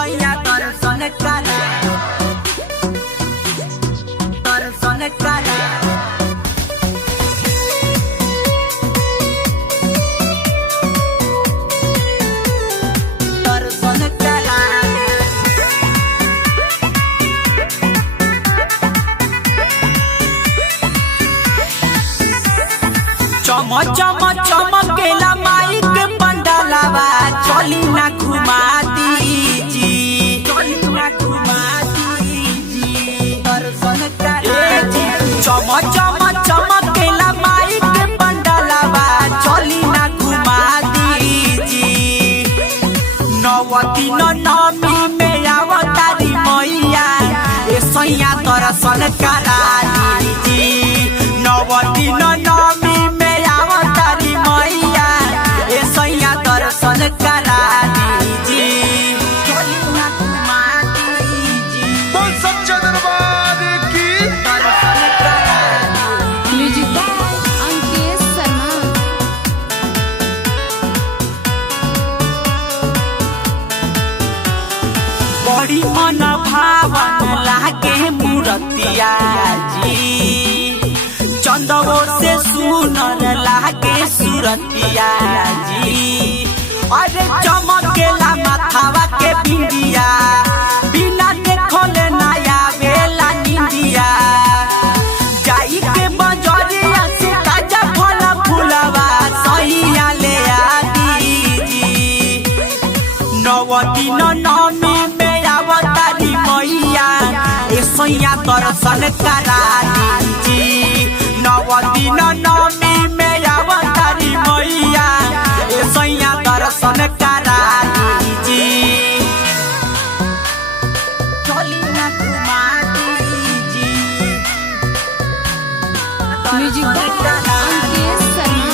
सैया दर्शन करा दर्शन करा दर्शन करा चम चम चमकेला माई के पंडालवा चली ना घुमा दीजी चली ना घुमा दीजी दर्शन करा चम चम चमकेला माई के पंडालवा चली ना घुमा दीजी नव दिन नमी में आवतारी मैया ए सैया दर्शन करा दीजी नव दिन नमी दर्शन करा दीजी बोल सच्चा दरबार की दर्शन करा म्यूजिक अंकित शर्मा। बड़ी मन भावन लागे मूर्तिया जी चंदवो से सुनर लागे सुरतिया जी अरे चमकेला माथावा के बिंदिया बिना देखले नया बेला निंदिया जाई के बजरिया से ताजा फल फूलवा सैया ले आ दीजी नव दिन नमी में आवतारी मैया ए सैया दर्शन करा दीजी नव दिन नमी में आवतारी मैया ए सैया दर्शन करा दीजी चली ना घुमा दीजी म्यूजिक अंकित शर्मा।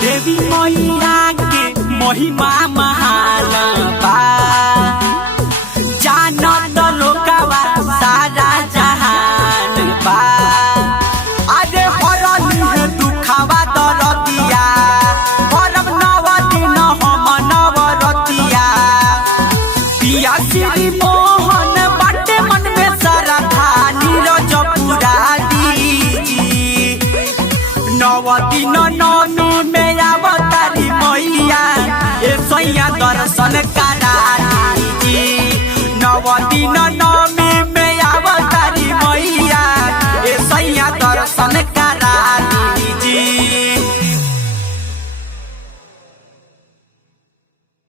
देवी मैया के महिमा महान बा जानत लोकवा सारा जहान बा अरे हरनी है दुखवा दरदिया परम नव दिन हम नवरतिया पिया श्री मोहन बाटे मन में श्रद्धा नीरज पुरा दीजी नव दिन नमी में आवतारी मैया ए सैया दर्शन करा दीजी नव दिन नमी में आवतारी मैया ए सैया दर्शन